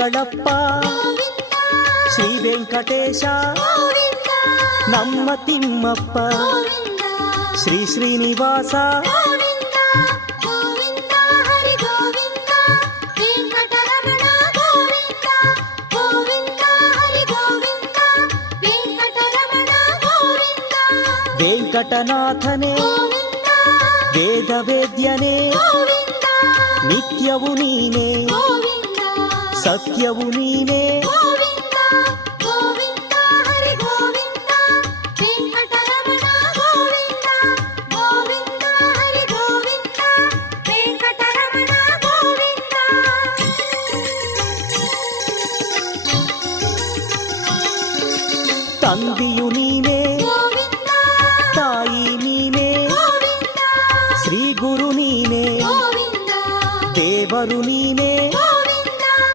ಮಂಗಳಪ್ಪ ಶ್ರೀ ವೆಂಕಟೇಶ ನಮ್ಮ ತಿಮ್ಮಪ್ಪ ಶ್ರೀ ಶ್ರೀನಿವಾಸ ವೆಂಕಟನಾಥನೇ ವೇದ ವೇದ್ಯನೇ ನಿತ್ಯವು ನೀನೇ ಸತ್ಯವು ನೀನೇ ತಂದೆಯು ನೀನೇ ತಾಯಿ ನೀನೇ ಶ್ರೀ ಗುರು ನೀನೇ ದೇವರು ನೀನೇ